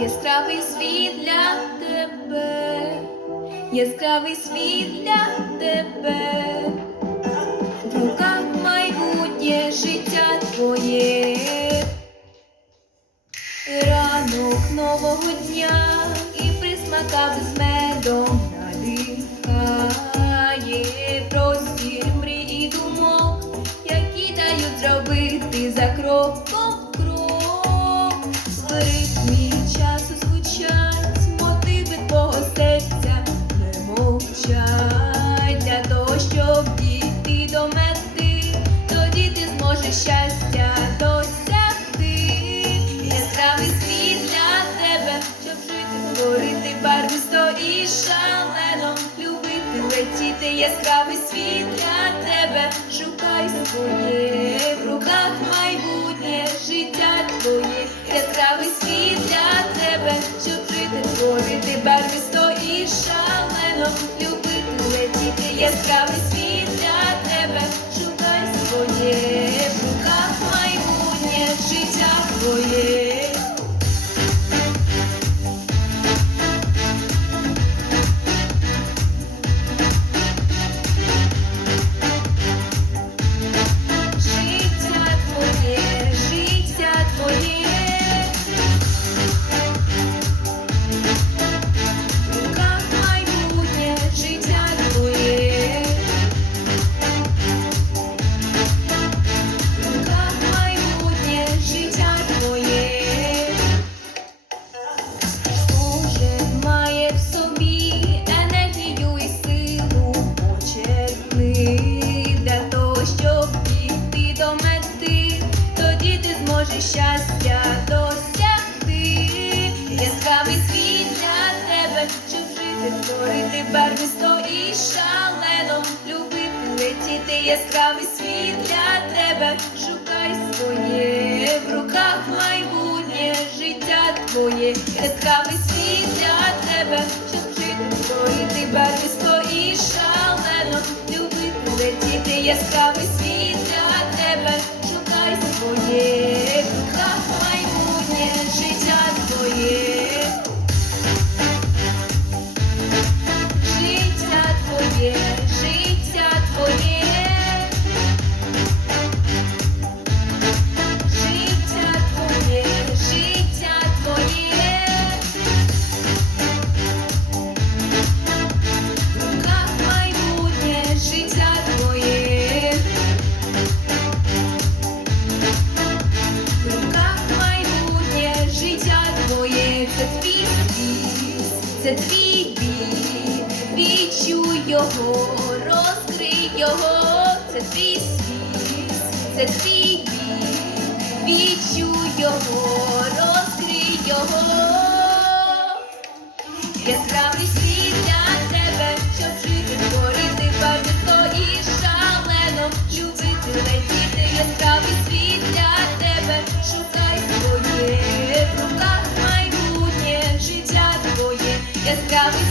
Яскравий світ для тебе, яскравий світ для тебе, в руках майбутнє життя твоє, ранок нового дня і присмакав з медом надихає. Простір мрій і думок, які дають зробити за крок. Щастя досягти. Яскравий світ для тебе, щоб жити, творити барвисто і шалено любити, летіти, яскравий світ для тебе, шукай своє в руках майбутнє життя твоє, яскравий світ для тебе, щоб жити, творити барвисто і шалено любити, летіти, яскравий світ тоді щастя досягти. Яскравий світ для тебе, щоб жити, творити барвисто і шалено. Любити, летіти, яскравий світ для тебе, шукай своє в руках майбутнє життя твоє, яскравий світ для тебе, щоб жити, творити барвисто і шалено. Любити, летіти, яскравий світ це твій бій, відчуй його, розкрий його, це твій світ, це твій бій, відчуй його, розкрий його. Яскрав just got me.